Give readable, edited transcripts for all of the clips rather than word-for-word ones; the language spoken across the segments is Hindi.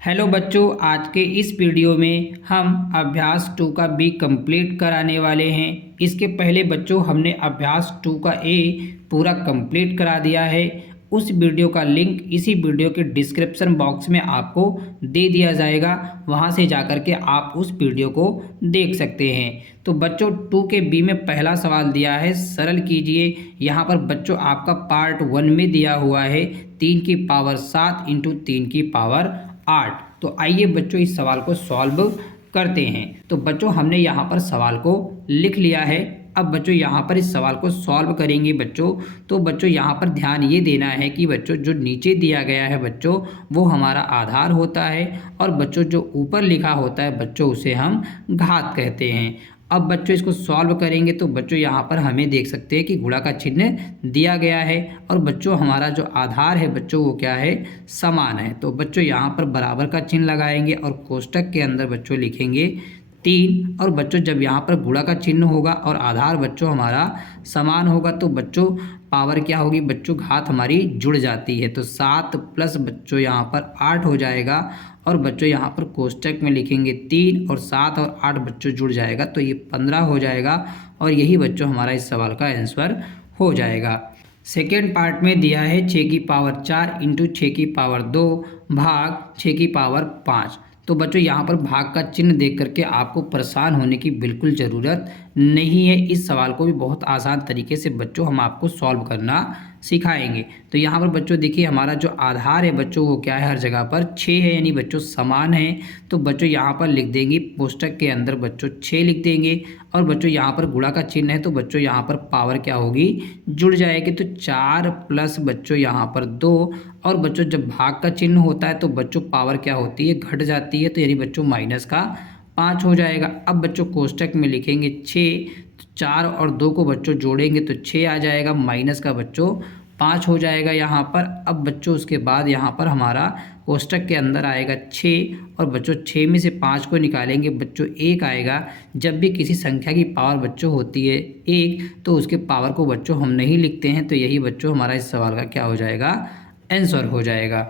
हेलो बच्चों, आज के इस वीडियो में हम अभ्यास 2 का बी कंप्लीट कराने वाले हैं। इसके पहले बच्चों हमने अभ्यास 2 का ए पूरा कंप्लीट करा दिया है। उस वीडियो का लिंक इसी वीडियो के डिस्क्रिप्शन बॉक्स में आपको दे दिया जाएगा, वहां से जाकर के आप उस वीडियो को देख सकते हैं। तो बच्चों 2 के बी में पहला सवाल दिया है, सरल कीजिए। यहाँ पर बच्चों आपका पार्ट 1 में दिया हुआ है 3 की पावर 7 इंटू 3 की पावर 8। तो आइए बच्चों इस सवाल को सॉल्व करते हैं। तो बच्चों हमने यहाँ पर सवाल को लिख लिया है। अब बच्चों यहाँ पर इस सवाल को सॉल्व करेंगे बच्चों। तो बच्चों यहाँ पर ध्यान ये देना है कि बच्चों जो नीचे दिया गया है बच्चों वो हमारा आधार होता है, और बच्चों जो ऊपर लिखा होता है बच्चों उसे हम घात कहते हैं। अब बच्चों इसको सॉल्व करेंगे तो बच्चों यहाँ पर हमें देख सकते हैं कि गुणा का चिन्ह दिया गया है, और बच्चों हमारा जो आधार है बच्चों वो क्या है, समान है। तो बच्चों यहाँ पर बराबर का चिन्ह लगाएंगे और कोष्टक के अंदर बच्चों लिखेंगे 3। और बच्चों जब यहाँ पर गुणा का चिन्ह होगा और आधार बच्चों हमारा समान होगा तो बच्चों पावर क्या होगी बच्चों, घात हमारी जुड़ जाती है। तो 7 प्लस बच्चों यहाँ पर 8 हो जाएगा, और बच्चों यहाँ पर कोष्टक में लिखेंगे 3 और 7 और 8 बच्चों जुड़ जाएगा तो ये 15 हो जाएगा, और यही बच्चों हमारा इस सवाल का आंसर हो जाएगा। सेकेंड पार्ट में दिया है 6 की पावर 4 इंटू 6 की पावर 2 भाग 6 की पावर 5। तो बच्चों यहाँ पर भाग का चिन्ह देख करके आपको परेशान होने की बिल्कुल ज़रूरत नहीं है। इस सवाल को भी बहुत आसान तरीके से बच्चों हम आपको सॉल्व करना सिखाएंगे। तो यहाँ पर बच्चों देखिए हमारा जो आधार है बच्चों वो क्या है, हर जगह पर 6 है, यानी बच्चों समान है। तो बच्चों यहाँ पर लिख देंगे कोष्टक के अंदर बच्चों 6 लिख देंगे, और बच्चों यहाँ पर गुणा का चिन्ह है तो बच्चों यहाँ पर पावर क्या होगी, जुड़ जाएगी। तो 4 प्लस बच्चों यहाँ पर 2, और बच्चों जब भाग का चिन्ह होता है तो बच्चों पावर क्या होती है, घट जाती है, तो यानी बच्चों माइनस का 5 हो जाएगा। अब बच्चों कोष्टक में लिखेंगे 6, तो 4 और 2 को बच्चों जोड़ेंगे तो 6 आ जाएगा, माइनस का बच्चों 5 हो जाएगा यहाँ पर। अब बच्चों उसके बाद यहाँ पर हमारा कोष्टक के अंदर आएगा 6, और बच्चों 6 में से 5 को निकालेंगे बच्चों 1 आएगा। जब भी किसी संख्या की पावर बच्चों होती है 1 तो उसके पावर को बच्चों हम नहीं लिखते हैं, तो यही बच्चों हमारा इस सवाल का क्या हो जाएगा, आंसर हो जाएगा।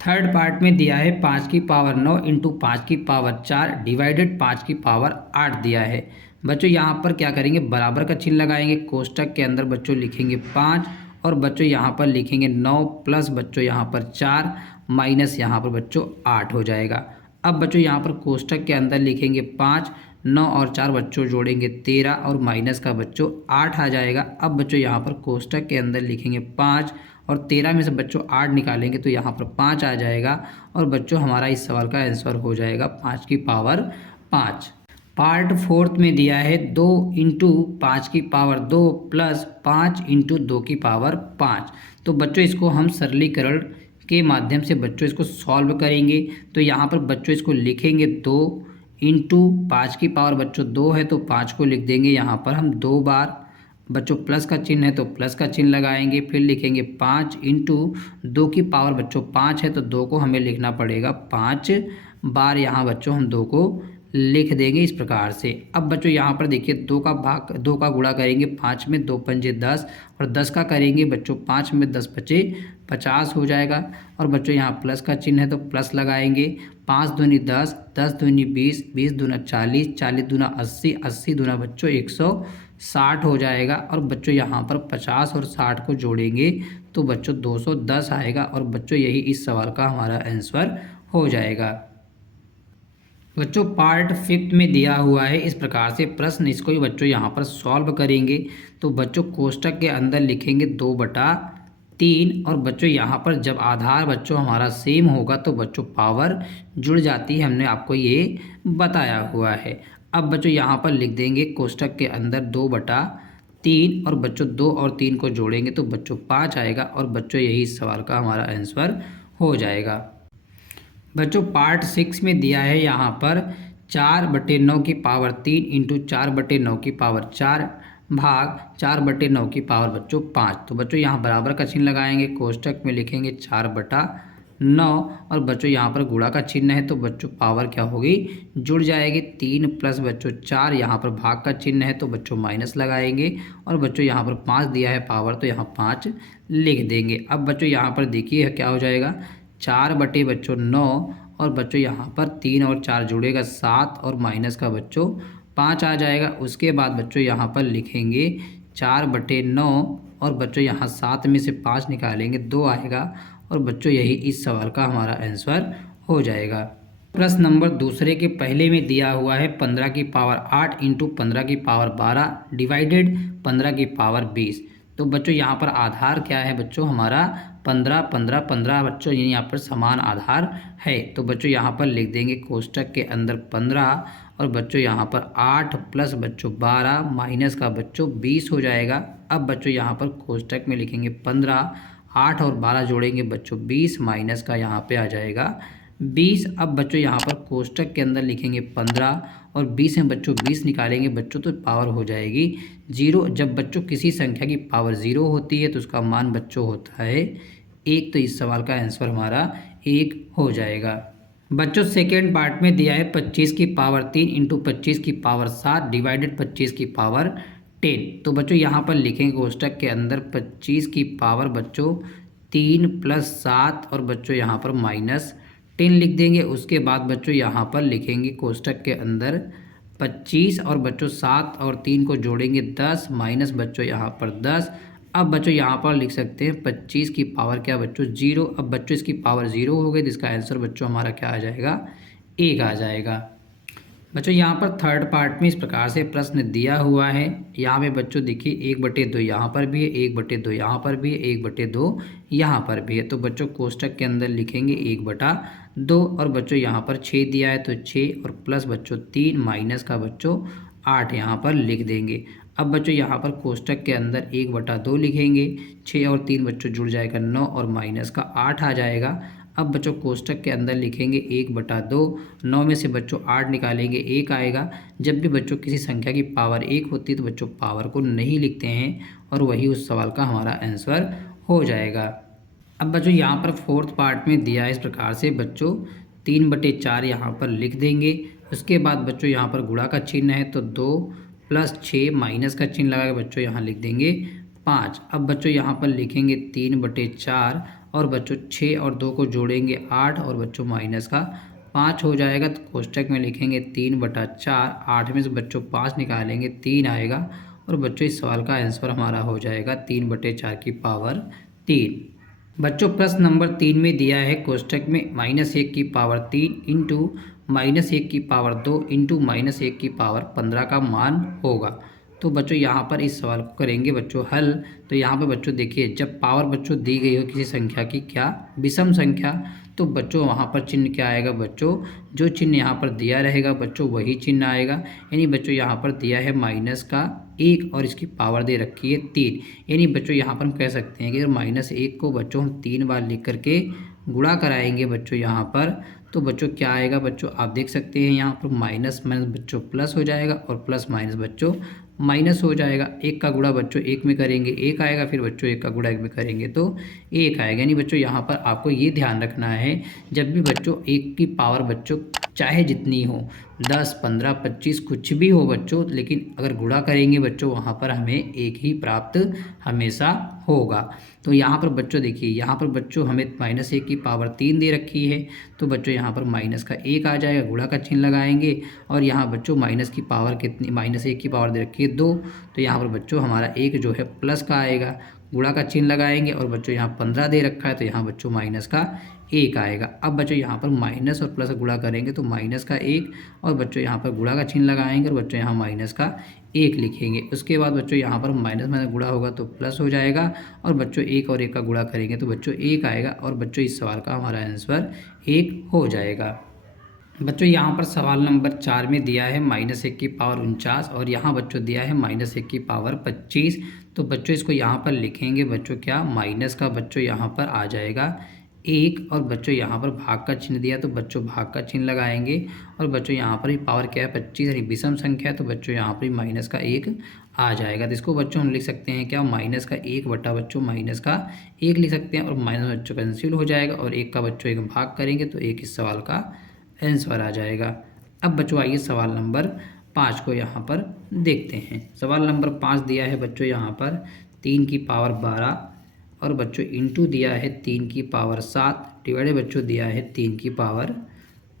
थर्ड पार्ट में दिया है 5 की पावर 9 इंटू 5 की पावर 4 डिवाइडेड 5 की पावर 8 दिया है। बच्चों यहाँ पर क्या करेंगे, बराबर का चिन्ह लगाएंगे, कोष्टक के अंदर बच्चों लिखेंगे 5, और बच्चों यहाँ पर लिखेंगे 9 प्लस बच्चों यहाँ पर 4 माइनस यहाँ पर बच्चों 8 हो जाएगा। अब बच्चों यहाँ पर कोष्टक के अंदर लिखेंगे 5, 9 और 4 बच्चों जोड़ेंगे 13, और माइनस का बच्चों 8 आ जाएगा। अब बच्चों यहाँ पर कोष्टक के अंदर लिखेंगे 5, और 13 में से बच्चों 8 निकालेंगे तो यहाँ पर 5 आ जाएगा, और बच्चों हमारा इस सवाल का आंसर हो जाएगा 5 की पावर 5। पार्ट फोर्थ में दिया है 2 इंटू 5 की पावर 2 प्लस 5 इंटू 2 की पावर 5। तो बच्चों इसको हम सरलीकरण के माध्यम से बच्चों इसको सॉल्व करेंगे। तो यहाँ पर बच्चों इसको लिखेंगे 2 इंटू 5 की पावर बच्चों 2 है तो 5 को लिख देंगे यहाँ पर हम 2 बार, बच्चों प्लस का चिन्ह है तो प्लस का चिन्ह लगाएंगे, फिर लिखेंगे 5 इंटू 2 की पावर बच्चों 5 है तो 2 को हमें लिखना पड़ेगा 5 बार, यहाँ बच्चों हम 2 को लिख देंगे इस प्रकार से। अब बच्चों यहाँ पर देखिए 2 का गुणा करेंगे 5 में, 2 पंजे 10, और 10 का करेंगे बच्चों 5 में, 10 बचे 50 हो जाएगा। और बच्चों यहाँ प्लस का चिन्ह है तो प्लस लगाएंगे, 5 दूनी 10, 10 दूनी 20, 20 दूना 40, 40 दूना 80, 80 दूना बच्चों 160 हो जाएगा। और बच्चों यहाँ पर 50 और 60 को जोड़ेंगे तो बच्चों 210 आएगा, और बच्चों यही इस सवाल का हमारा आंसर हो जाएगा। बच्चों पार्ट फिफ्थ में दिया हुआ है इस प्रकार से प्रश्न, इसको भी बच्चों यहाँ पर सॉल्व करेंगे। तो बच्चों कोष्टक के अंदर लिखेंगे 2/3, और बच्चों यहाँ पर जब आधार बच्चों हमारा सेम होगा तो बच्चों पावर जुड़ जाती है, हमने आपको ये बताया हुआ है। अब बच्चों यहाँ पर लिख देंगे कोष्टक के अंदर 2/3, और बच्चों 2 और 3 को जोड़ेंगे तो बच्चों 5 आएगा, और बच्चों यही इस सवाल का हमारा आंसर हो जाएगा। बच्चों पार्ट 6 में दिया है यहाँ पर 4/9 की पावर 3 इंटू 4/9 की पावर 4 भाग 4/9 की पावर बच्चों 5। तो बच्चों यहाँ बराबर का चिन्ह लगाएंगे, कोष्टक में लिखेंगे 4/9, और बच्चों यहाँ पर गुणा का चिन्ह है तो बच्चों पावर क्या होगी, जुड़ जाएगी। 3 प्लस बच्चों 4, यहाँ पर भाग का चिन्ह है तो बच्चों माइनस लगाएंगे, और बच्चों यहाँ पर 5 दिया है पावर तो यहाँ 5 लिख देंगे। अब बच्चों यहाँ पर देखिए क्या हो जाएगा, 4 बटे बच्चों 9 और बच्चों यहाँ पर 3 और 4 जुड़ेगा 7 और माइनस का बच्चों 5 आ जाएगा। उसके बाद बच्चों यहाँ पर लिखेंगे 4 बटे 9 और बच्चों यहाँ 7 में से 5 निकालेंगे 2 आएगा और बच्चों यही इस सवाल का हमारा आंसर हो जाएगा। प्रश्न नंबर दूसरे के पहले में दिया हुआ है 15 की पावर 8 इंटू 15 की पावर 12 डिवाइडेड 15 की पावर 20। तो बच्चों यहाँ पर आधार क्या है बच्चों हमारा 15 15 15 बच्चों यहाँ पर समान आधार है। तो बच्चों यहाँ पर लिख देंगे कोष्टक के अंदर 15 और बच्चों यहाँ पर 8 प्लस बच्चों 12 माइनस का बच्चों 20 हो जाएगा। अब बच्चों यहाँ पर कोष्टक में लिखेंगे 15, 8 और 12 जोड़ेंगे बच्चों 20 माइनस का यहाँ पे आ जाएगा 20। अब बच्चों यहाँ पर कोष्टक के अंदर लिखेंगे 15 और 20 में बच्चों 20 निकालेंगे बच्चों तो पावर हो जाएगी 0। जब बच्चों किसी संख्या की पावर 0 होती है तो उसका मान बच्चों होता है 1। तो इस सवाल का आंसर हमारा 1 हो जाएगा। बच्चों सेकेंड पार्ट में दिया है 25 की पावर 3 इंटू 25 की पावर 7 डिवाइडेड 25 की पावर 10। तो बच्चों यहाँ पर लिखेंगे कोष्टक के अंदर 25 की पावर बच्चों 3 प्लस 7 और बच्चों यहाँ पर माइनस 10 लिख देंगे। उसके बाद बच्चों यहाँ पर लिखेंगे कोष्टक के अंदर 25 और बच्चों 7 और 3 को जोड़ेंगे 10 माइनस बच्चों यहाँ पर 10। अब बच्चों यहाँ पर लिख सकते हैं 25 की पावर क्या बच्चों 0। अब बच्चों इसकी पावर 0 हो गई तो इसका आंसर बच्चों हमारा क्या आ जाएगा 1 आ जाएगा। बच्चों यहाँ पर थर्ड पार्ट में इस प्रकार से प्रश्न दिया हुआ है। यहाँ पे बच्चों देखिए 1/2 यहाँ पर भी है, 1/2 यहाँ पर भी है, 1/2 यहाँ पर भी है। तो बच्चों कोष्टक के अंदर लिखेंगे 1/2 और बच्चों यहाँ पर 6 दिया है तो 6 और प्लस बच्चों 3 माइनस का बच्चों 8 यहाँ पर लिख देंगे। अब बच्चों यहाँ पर कोष्टक के अंदर 1/2 लिखेंगे, 6 और 3 बच्चों जुड़ जाएगा 9 और माइनस का 8 आ जाएगा। अब बच्चों कोष्टक के अंदर लिखेंगे 1/2, 9 में से बच्चों 8 निकालेंगे 1 आएगा। जब भी बच्चों किसी संख्या की पावर 1 होती है तो बच्चों पावर को नहीं लिखते हैं और वही उस सवाल का हमारा आंसर हो जाएगा। अब बच्चों यहाँ पर फोर्थ पार्ट में दिया है इस प्रकार से बच्चों 3/4 यहाँ पर लिख देंगे। उसके बाद बच्चों यहाँ पर गुणा का चिन्ह है तो 2 प्लस 6 माइनस का चिन्ह लगा के बच्चों यहाँ लिख देंगे 5। अब बच्चों यहाँ पर लिखेंगे 3/4 और बच्चों 6 और 2 को जोड़ेंगे 8 और बच्चों माइनस का 5 हो जाएगा। तो कोष्टक में लिखेंगे 3/4, 8 में से बच्चों 5 निकालेंगे 3 आएगा और बच्चों इस सवाल का आंसर हमारा हो जाएगा 3/4 की पावर 3। बच्चों प्रश्न नंबर 3 में दिया है कोष्टक में -1 की पावर 3 इंटू -1 की पावर 2 इंटू -1 की पावर 15 का मान होगा। तो बच्चों यहाँ पर इस सवाल को करेंगे बच्चों हल। तो यहाँ पर बच्चों देखिए जब पावर बच्चों दी गई हो किसी संख्या की क्या विषम संख्या तो बच्चों वहाँ पर चिन्ह क्या आएगा बच्चों जो चिन्ह यहाँ पर दिया रहेगा बच्चों वही चिन्ह आएगा। यानी बच्चों यहाँ पर दिया है -1 और इसकी पावर दे रखी है 3। यानी बच्चों यहाँ पर हम कह सकते हैं कि अगर -1 को बच्चों हम 3 बार लिख करके गुणा कराएंगे बच्चों यहाँ पर तो बच्चों क्या आएगा बच्चों आप देख सकते हैं यहाँ पर माइनस माइनस बच्चों प्लस हो जाएगा और प्लस माइनस बच्चों माइनस हो जाएगा। 1 का गुणा बच्चों 1 में करेंगे 1 आएगा, फिर बच्चों 1 का गुणा 1 में करेंगे तो 1 आएगा। यानी बच्चों यहाँ पर आपको ये ध्यान रखना है जब भी बच्चों 1 की पावर बच्चों चाहे जितनी हो 10, 15, 25 कुछ भी हो बच्चों, लेकिन अगर गुणा करेंगे बच्चों वहाँ पर हमें 1 ही प्राप्त हमेशा होगा। तो यहाँ पर बच्चों देखिए यहाँ पर बच्चों हमें -1 की पावर 3 दे रखी है तो बच्चों यहाँ पर माइनस का 1 आ जाएगा, गुणा का चिन्ह लगाएंगे और यहाँ बच्चों माइनस की पावर कितनी -1 की पावर दे रखी है 2 तो यहाँ पर बच्चों हमारा 1 जो है प्लस का आएगा, गुणा का चिन्ह लगाएंगे और बच्चों यहाँ 15 दे रखा है तो यहाँ बच्चों माइनस का 1 आएगा। अब बच्चों यहाँ पर माइनस और प्लस गुणा करेंगे तो माइनस का 1 और बच्चों यहाँ पर गुणा का चिन्ह लगाएंगे और बच्चों यहाँ माइनस का 1 लिखेंगे। उसके बाद बच्चों यहाँ पर माइनस माइनस गुणा होगा तो प्लस हो जाएगा और बच्चों 1 और 1 का गुणा करेंगे तो बच्चों 1 आएगा और बच्चों इस सवाल का हमारा आंसर 1 हो जाएगा। बच्चों यहाँ पर सवाल नंबर 4 में दिया है -1 की पावर 49 और यहाँ बच्चों दिया है -1 की पावर 25। तो बच्चों इसको यहाँ पर लिखेंगे बच्चों क्या माइनस का बच्चों यहाँ पर आ जाएगा 1 और बच्चों यहाँ पर भाग का चिन्ह दिया तो बच्चों भाग का चिन्ह लगाएंगे और बच्चों यहाँ पर भी पावर क्या है 25 यानी विषम संख्या है तो बच्चों यहाँ पर माइनस का 1 आ जाएगा। तो इसको बच्चों हम लिख सकते हैं क्या माइनस का 1 बटा बच्चों माइनस का 1 लिख सकते हैं और माइनस बच्चों कैंसिल हो जाएगा और 1 का बच्चों 1 भाग करेंगे तो 1 इस सवाल का आंसर आ जाएगा। अब बच्चों आइए सवाल नंबर 5 को यहाँ पर देखते हैं। सवाल नंबर 5 दिया है बच्चों यहाँ पर 3 की पावर 12 और बच्चों इंटू दिया है 3 की पावर 7 डिवाइडेड बच्चों दिया है 3 की पावर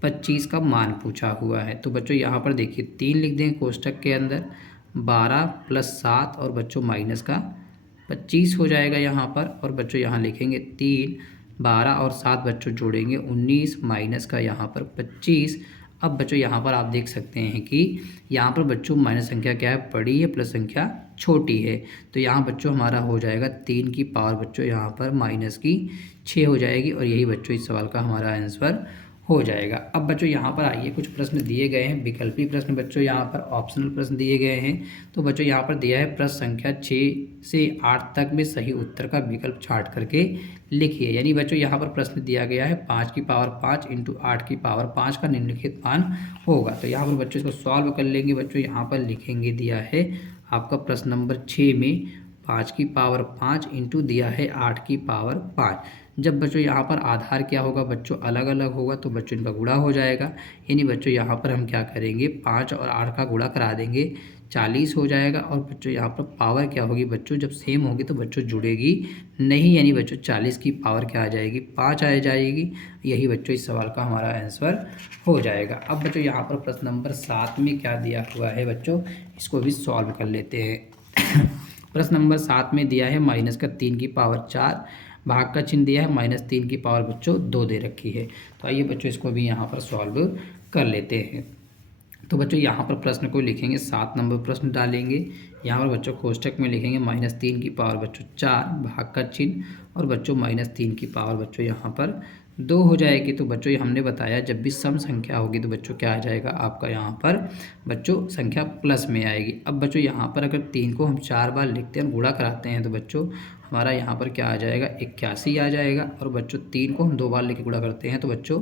25 का मान पूछा हुआ है। तो बच्चों यहाँ पर देखिए 3 लिख देंगे कोष्टक के अंदर, 12 + 7 और बच्चों माइनस का 25 हो जाएगा यहाँ पर। और बच्चों यहाँ लिखेंगे 3, 12 और 7 बच्चों जोड़ेंगे 19 माइनस का यहाँ पर 25। अब बच्चों यहाँ पर आप देख सकते हैं कि यहाँ पर बच्चों माइनस संख्या क्या है, बड़ी है, प्लस संख्या छोटी है। तो यहाँ बच्चों हमारा हो जाएगा 3 की पावर बच्चों यहाँ पर माइनस की 6 हो जाएगी। और यही बच्चों इस सवाल का हमारा आंसर हो जाएगा। अब बच्चों यहाँ पर आइए, कुछ प्रश्न दिए गए हैं, विकल्पी प्रश्न बच्चों यहाँ पर ऑप्शनल प्रश्न दिए गए हैं। तो बच्चों यहाँ पर दिया है प्रश्न संख्या 6 से 8 तक में सही उत्तर का विकल्प छांट करके लिखिए। यानी बच्चों यहाँ पर प्रश्न दिया गया है 5 की पावर 5 × 8 की पावर 5 का निम्नलिखित मान होगा। तो यहाँ पर बच्चों इसको सॉल्व कर लेंगे। बच्चों यहाँ पर लिखेंगे, दिया है आपका प्रश्न नंबर 6 में 5 की पावर 5 इंटू दिया है 8 की पावर 5। जब बच्चों यहाँ पर आधार क्या होगा बच्चों, अलग अलग होगा, तो बच्चों इनका गुणा हो जाएगा। यानी बच्चों यहाँ पर हम क्या करेंगे, 5 और 8 का गुणा करा देंगे, 40 हो जाएगा। और बच्चों यहाँ पर पावर क्या होगी बच्चों, जब सेम होगी तो बच्चों जुड़ेगी नहीं, यानी बच्चों 40 की पावर क्या आ जाएगी, 5 आ जाएगी। यही बच्चों इस सवाल का हमारा आंसर हो जाएगा। अब बच्चों यहाँ पर प्रश्न नंबर 7 में क्या दिया हुआ है बच्चों, इसको भी सॉल्व कर लेते हैं। प्रश्न नंबर 7 में दिया है माइनस का 3 की पावर 4, भाग का चिन्ह दिया है -3 की पावर बच्चों 2 दे रखी है। तो आइए बच्चों इसको भी यहाँ पर सॉल्व कर लेते हैं। तो बच्चों यहाँ पर प्रश्न को लिखेंगे, 7 नंबर प्रश्न डालेंगे। यहाँ पर बच्चों कोष्टक में लिखेंगे -3 की पावर बच्चों 4, भाग का चिन्ह, और बच्चों -3 की पावर बच्चों यहाँ पर 2 हो जाएगी। तो बच्चों ये हमने बताया जब भी सम संख्या होगी तो बच्चों क्या आ जाएगा आपका यहाँ पर बच्चों संख्या प्लस में आएगी। अब बच्चों यहाँ पर अगर 3 को हम 4 बार लिखते हैं, गुणा कराते हैं, तो बच्चों हमारा यहाँ पर क्या आ जाएगा, 81 आ जाएगा। और बच्चों 3 को हम 2 बार लेके गुणा करते हैं तो बच्चों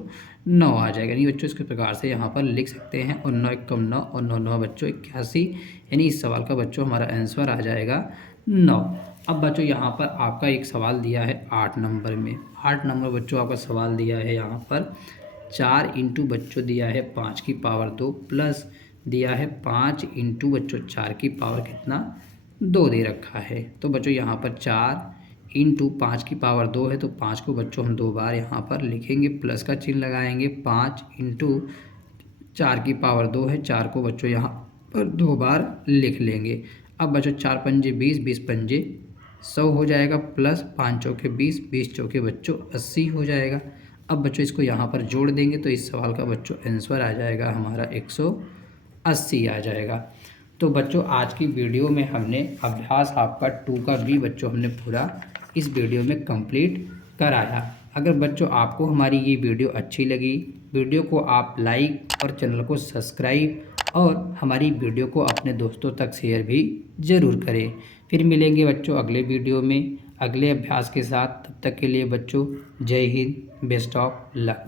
9 आ जाएगा। यानी बच्चों इस प्रकार से यहाँ पर लिख सकते हैं। और 9 × 9 और 9 9 बच्चों 81, यानी इस सवाल का बच्चों हमारा आंसर आ जाएगा 9। अब बच्चों यहाँ पर आपका एक सवाल दिया है 8 नंबर में। 8 नंबर बच्चों आपका सवाल दिया है यहाँ पर 4 इंटू बच्चों दिया है 5 की पावर 2 प्लस दिया है 5 इंटू बच्चों 4 की पावर कितना 2 दे रखा है। तो बच्चों यहाँ पर 4 इंटू 5 की पावर 2 है, तो 5 को बच्चों हम 2 बार यहाँ पर लिखेंगे, प्लस का चिन्ह लगाएंगे। 5 इंटू 4 की पावर 2 है, 4 को बच्चों यहाँ पर 2 बार लिख लेंगे। अब बच्चों 4 पंजे 20, 20 पंजे 100 हो जाएगा, प्लस 5 चौके 20, 20 चौके बच्चों 80 हो जाएगा। अब बच्चों इसको यहाँ पर जोड़ देंगे तो इस सवाल का बच्चों आंसर आ जाएगा हमारा 180 आ जाएगा। तो बच्चों आज की वीडियो में हमने अभ्यास आपका 2 का बी बच्चों हमने पूरा इस वीडियो में कंप्लीट कराया। अगर बच्चों आपको हमारी ये वीडियो अच्छी लगी, वीडियो को आप लाइक और चैनल को सब्सक्राइब और हमारी वीडियो को अपने दोस्तों तक शेयर भी ज़रूर करें। फिर मिलेंगे बच्चों अगले वीडियो में अगले अभ्यास के साथ। तब तक के लिए बच्चों जय हिंद, बेस्ट ऑफ लक।